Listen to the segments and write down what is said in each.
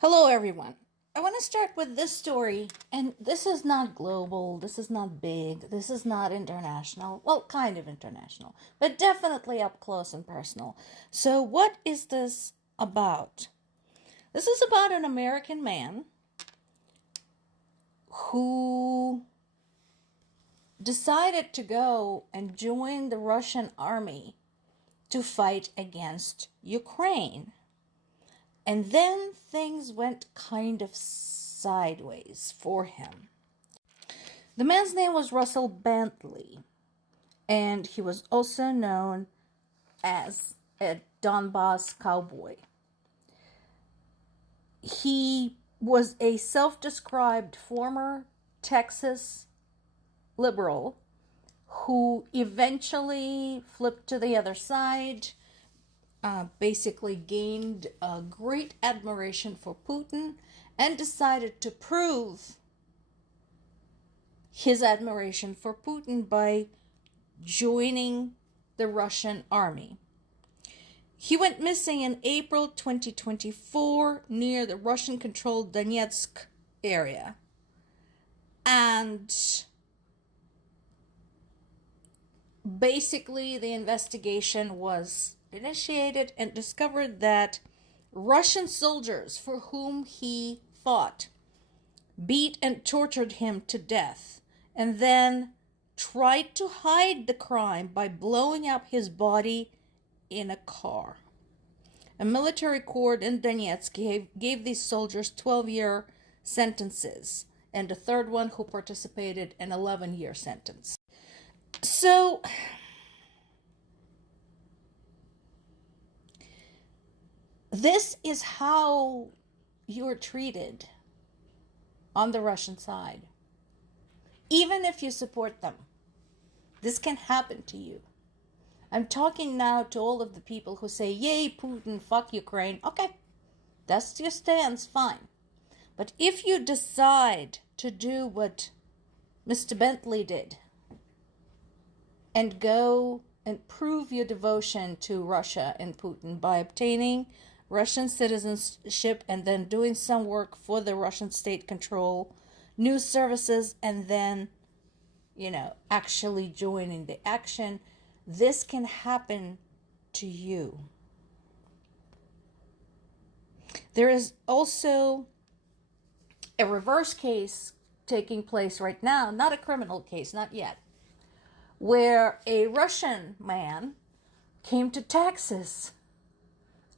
Hello, everyone. I want to start with this story, and this is not global, this is not big, this is not international. Well, kind of international, but definitely up close and personal. So, what is this about? This is about an American man who decided to go and join the Russian army to fight against Ukraine. And then things went kind of sideways for him. The man's name was Russell Bentley, and he was also known as a Donbass cowboy. He was a self-described former Texas liberal who eventually flipped to the other side, basically gained a great admiration for Putin and decided to prove his admiration for Putin by joining the Russian army. He went missing in April 2024 near the Russian-controlled Donetsk area. And basically the investigation was initiated and discovered that Russian soldiers for whom he fought beat and tortured him to death and then tried to hide the crime by blowing up his body in a car. A military court in Donetsk gave these soldiers 12-year sentences, and a third one who participated an 11-year sentence. So this is how you're treated on the Russian side. Even if you support them, this can happen to you. I'm talking now to all of the people who say, yay, Putin, fuck Ukraine. Okay, that's your stance, fine. But if you decide to do what Mr. Bentley did and go and prove your devotion to Russia and Putin by obtaining Russian citizenship and then doing some work for the Russian state control news services and then, actually joining the action, this can happen to you. There is also a reverse case taking place right now, not a criminal case, not yet, where a Russian man came to Texas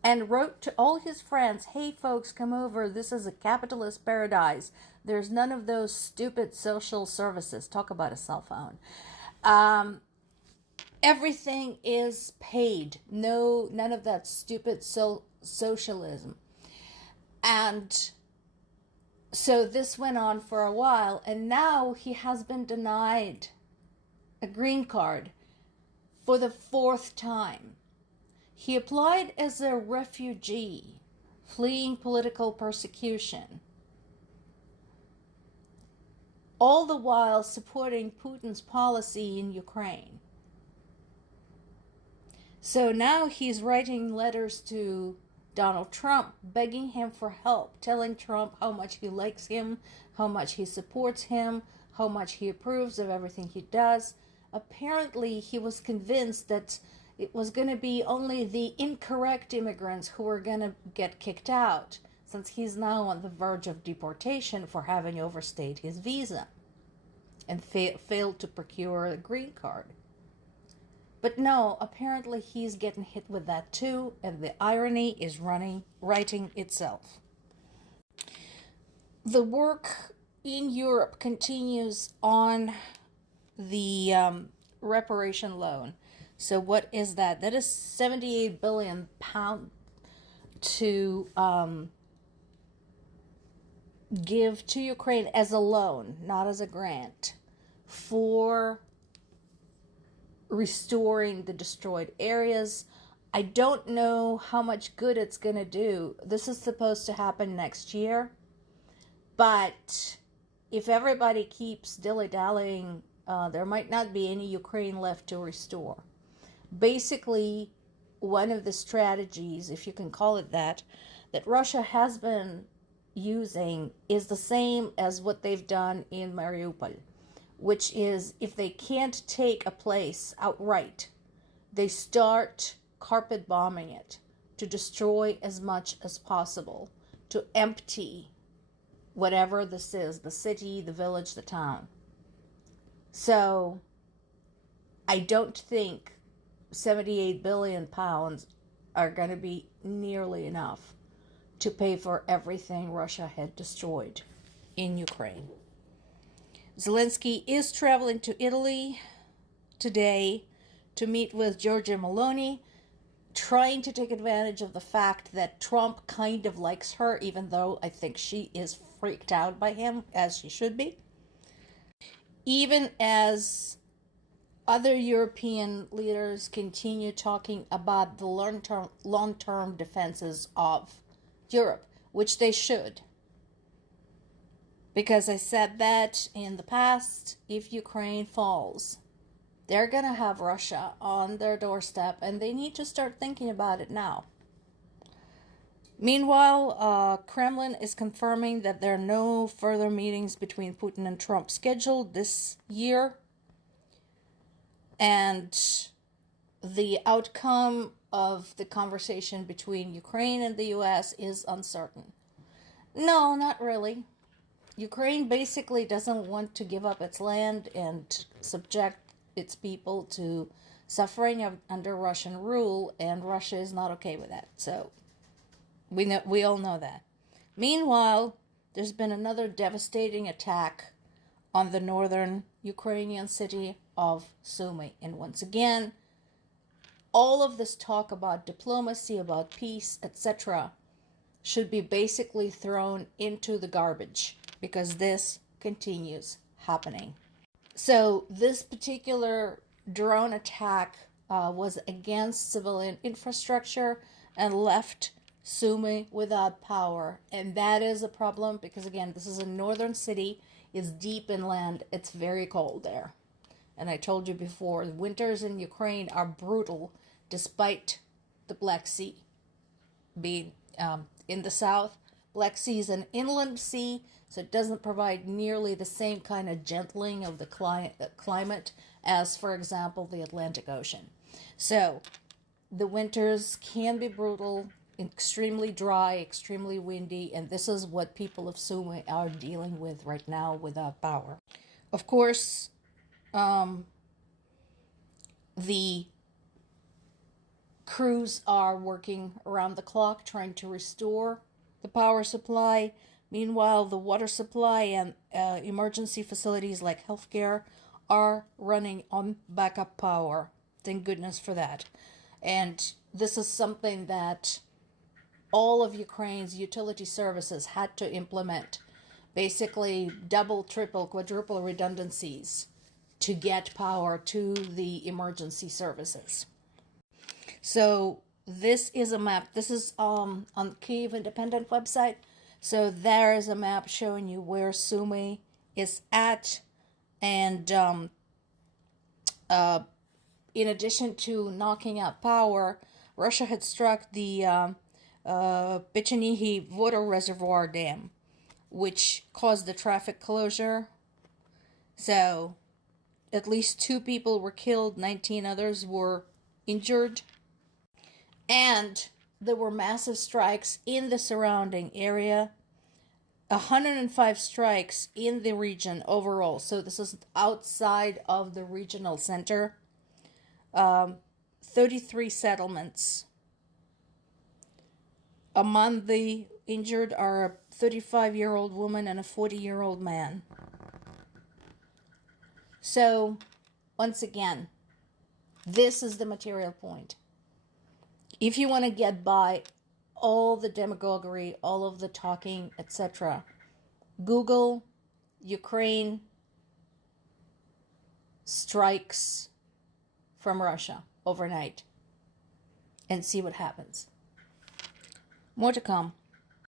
and wrote to all his friends, hey folks, come over, this is a capitalist paradise. There's none of those stupid social services. Talk about a cell phone. Everything is paid. None of that stupid socialism. And so this went on for a while, and now he has been denied a green card for the fourth time. He applied as a refugee, fleeing political persecution, all the while supporting Putin's policy in Ukraine. So now he's writing letters to Donald Trump, begging him for help, telling Trump how much he likes him, how much he supports him, how much he approves of everything he does. Apparently, he was convinced that it was going to be only the incorrect immigrants who were going to get kicked out, since he's now on the verge of deportation for having overstayed his visa and failed to procure a green card. But no, apparently he's getting hit with that too, and the irony is writing itself. The work in Europe continues on the reparation loan. So what is that? That is 78 billion pounds to give to Ukraine as a loan, not as a grant, for restoring the destroyed areas. I don't know how much good it's going to do. This is supposed to happen next year. But if everybody keeps dilly-dallying, there might not be any Ukraine left to restore. Basically, one of the strategies, if you can call it that Russia has been using is the same as what they've done in Mariupol, which is if they can't take a place outright, they start carpet bombing it to destroy as much as possible, to empty whatever this is, the city, the village, the town. So I don't think 78 billion pounds are going to be nearly enough to pay for everything Russia had destroyed in Ukraine. Zelensky is traveling to Italy today to meet with Giorgia Meloni, trying to take advantage of the fact that Trump kind of likes her, even though I think she is freaked out by him, as she should be. Even as other European leaders continue talking about the long-term defenses of Europe, which they should. Because I said that in the past, if Ukraine falls, they're going to have Russia on their doorstep, and they need to start thinking about it now. Meanwhile, Kremlin is confirming that there are no further meetings between Putin and Trump scheduled this year. And the outcome of the conversation between Ukraine and the US is uncertain. No, not really. Ukraine basically doesn't want to give up its land and subject its people to suffering under Russian rule, and Russia is not okay with that. So we all know that. Meanwhile, there's been another devastating attack on the northern Ukrainian city of Sumy. And once again, all of this talk about diplomacy, about peace, etc., should be basically thrown into the garbage, because this continues happening. So this particular drone attack was against civilian infrastructure and left Sumy without power. And that is a problem because, again, this is a northern city. It's deep inland. It's very cold there. And I told you before, the winters in Ukraine are brutal despite the Black Sea being in the south. Black Sea is an inland sea, so it doesn't provide nearly the same kind of gentling of the climate as, for example, the Atlantic Ocean. So the winters can be brutal, extremely dry, extremely windy, and this is what people of Sumy are dealing with right now without power. Of course, the crews are working around the clock trying to restore the power supply. Meanwhile, the water supply and emergency facilities like healthcare are running on backup power. Thank goodness for that. And this is something that all of Ukraine's utility services had to implement. Basically, double, triple, quadruple redundancies to get power to the emergency services. So this is a map. This is on Kyiv Independent website. So there is a map showing you where Sumy is at. And in addition to knocking out power, Russia had struck the Pechenihi water reservoir dam, which caused the traffic closure. So at least 2 people were killed, 19 others were injured. And there were massive strikes in the surrounding area. 105 strikes in the region overall. So this is outside of the regional center. 33 settlements. Among the injured are a 35-year-old woman and a 40-year-old man. So, once again, this is the material point. If you want to get by all the demagoguery, all of the talking, etc., Google Ukraine strikes from Russia overnight and see what happens. More to come.